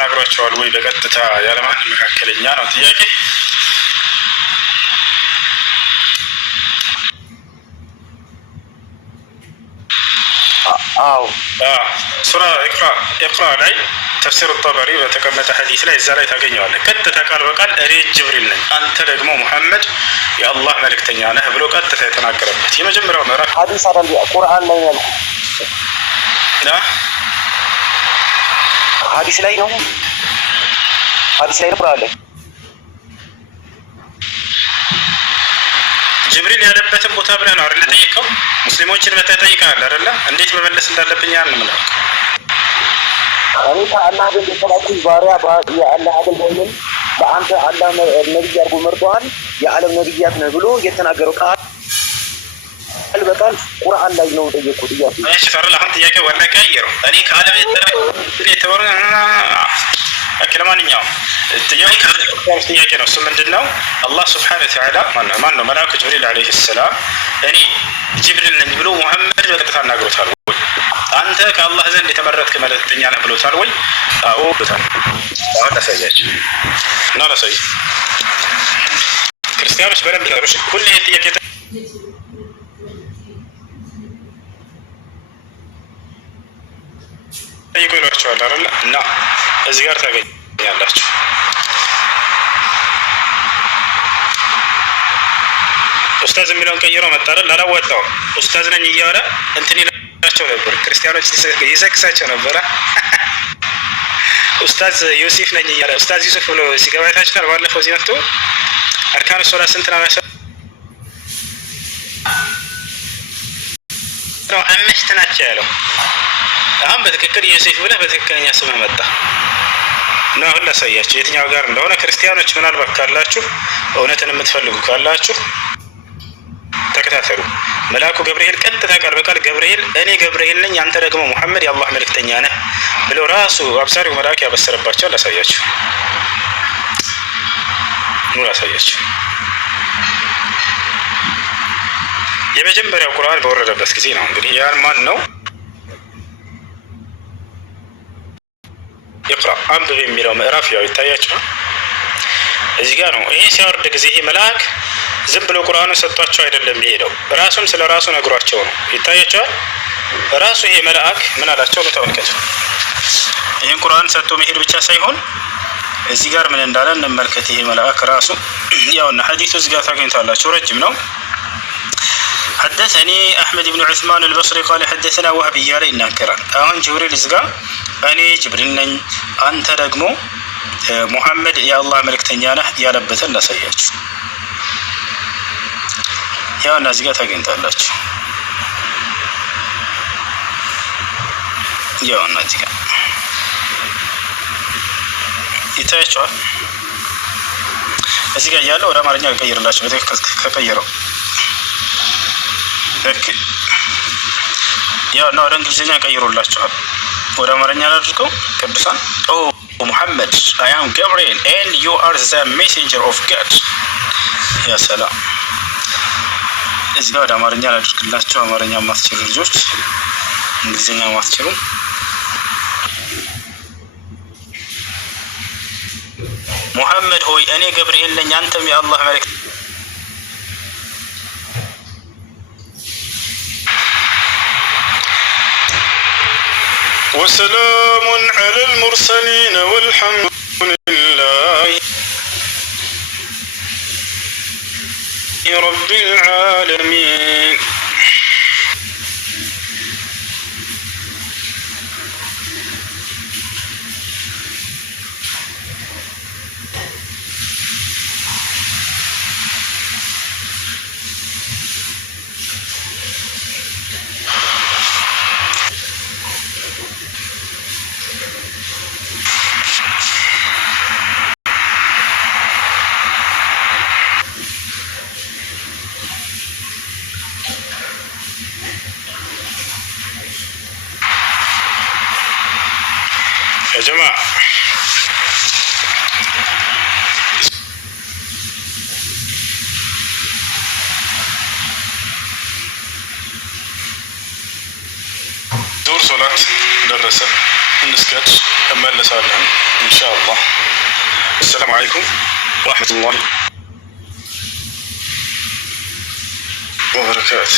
ተናግሯቸዋል ወይ በቀጥታ ያለማንም መካከለኛ ነው ጥያቄ። ሱራ ኢቅራ ላይ ተፍሲር ጠበሪ በተቀመጠ ሐዲስ ላይ እዛ ላይ ታገኘዋለህ። ቀጥታ ቃል በቃል እኔ ጅብሪል ነኝ አንተ ደግሞ ሙሐመድ የአላህ መልእክተኛ ነህ ብሎ ቀጥታ የተናገረበት የመጀመሪያው ምዕራፍ ሐዲስ አይደል? ቁርአን ላይ ነው ሐዲስ ላይ ነው ቁርአን ላይ ጅብሪል ያለበትን ቦታ ብለህ ነው አይደል ጠይቀው? ሙስሊሞችን መተጠይቀሃል አይደል? እንዴት መመለስ እንዳለብኝ አንምለው። እኔ ከአላህ ጋር የተላኩኝ ባሪያ የአላህ አገልጋይ ነኝ፣ በአንተ አላህ ነብይ አድርጎ መርጧል፣ የዓለም ነብያት ነህ ብሎ የተናገረው ቃል በቃል ቁርአን ላይ ነው ጠየቁት። እሺ ፈርላ አሁን ጥያቄ ወላ ቀይረው እኔ ከዓለም የተወረ ለማንኛውም ጥያቄ ነው። እሱ ምንድነው? አላህ ስብሐነ ወተዓላ ማን ነው መልአኩ ጅብሪል ዓለይሂ ሰላም እኔ ጅብሪል ነኝ ብሎ ሙሐመድ በቀጥታ አናግሮታል ወይ? አንተ ከአላህ ዘንድ የተመረጥክ መልእክተኛ ነህ ብሎታል ወይ? አዎ ብሎታል። አሁን ላሳያችሁ እና ላሳይ ክርስቲያኖች በደንብ ታሩሽ ሁሌ ጥያቄ ጠይቁ ይሏቸዋል አይደል? እና እዚህ ጋር ታገኛላችሁ። ኡስታዝ የሚለውን ቀይሮ መጣ አይደል? አላወጣውም። ኡስታዝ ነኝ እያለ እንትን ይላቸው ነበር፣ ክርስቲያኖች ይዘክሳቸው ነበረ። ኡስታዝ ዮሴፍ ነኝ እያለ ኡስታዝ ዩሱፍ ብሎ ሲገባ አይታችኋል። ባለፈው እዚህ መጥቶ አርካኑ ሶላት ስንት ነው? አምስት ናቸው ያለው። አሁን በትክክል ዮሴፍ ብለህ በትክክለኛ ስምህ መጣ እና አሁን ላሳያችሁ የትኛው ጋር እንደሆነ። ክርስቲያኖች ምናልባት ካላችሁ እውነትን የምትፈልጉ ካላችሁ ተከታተሉ። መልአኩ ገብርኤል ቀጥታ ቃል በቃል ገብርኤል እኔ ገብርኤል ነኝ አንተ ደግሞ ሙሐመድ የአላህ መልእክተኛ ነህ ብሎ ራሱ አብሳሪው መልአክ ያበሰረባቸው ላሳያችሁ ነው ላሳያችሁ። የመጀመሪያው ቁርአን በወረደበት ጊዜ ነው። እንግዲህ ያን ማን ነው? ኢቅራ አንብብ የሚለው ምዕራፍ ያው ይታያችኋል እዚህ ጋር ነው። ይሄ ሲያወርድ ጊዜ ይሄ መልአክ ዝም ብሎ ቁርአኑን ሰጥቷቸው አይደለም የሚሄደው፣ ራሱም ስለ ራሱ ነግሯቸው ነው። ይታያችኋል። ራሱ ይሄ መልአክ ምን አላቸው ነው? ተመልከቱ። ይሄን ቁርአን ሰጥቶ መሄድ ብቻ ሳይሆን እዚህ ጋር ምን እንዳለ እንመልከት። ይሄ መልአክ ራሱ ያውና ሐዲሱ እዚህ ጋር ታገኙታላችሁ፣ ረጅም ነው። حدثني أحمد بن عثمان البصري قال حدثنا وهب እያለ ይናገራል። አሁን ጅብሪል እዚህ ጋር እኔ ጅብሪል ነኝ አንተ ደግሞ ሙሐመድ የአላህ መልእክተኛ ነህ ያለበትን ላሳያችሁ። ያውና እዚህ ጋር ታገኙታላችሁ። ያውና እዚህ ጋር ይታያችኋል። እዚህ ጋር ያለው ወደ አማርኛ ቀይርላችሁ በትክክል ከቀየረው ኦኬ። ያውና ወደ እንግሊዝኛ ቀይሮላችኋል። ወደ አማርኛ አድርገው ቅዱሳን ኦ ሙሐመድ I am Gabriel and you are the messenger of God። ያ ሰላም። እዚህ ጋር ወደ አማርኛ አድርግላችሁ። አማርኛ ማትችሉ ልጆች እንግሊዝኛ ማትችሉ ሙሐመድ ሆይ እኔ ገብርኤል ነኝ አንተም የአላህ መልእክተኛ وسلام على المرسلين والحمد لله رب العالمين. يا جماعة دور صلاة درسة እንስገድ እመለሳለን ኢንሻአላህ። አሰላሙ አለይኩም ወራህመቱላሂ ወበረካቱ።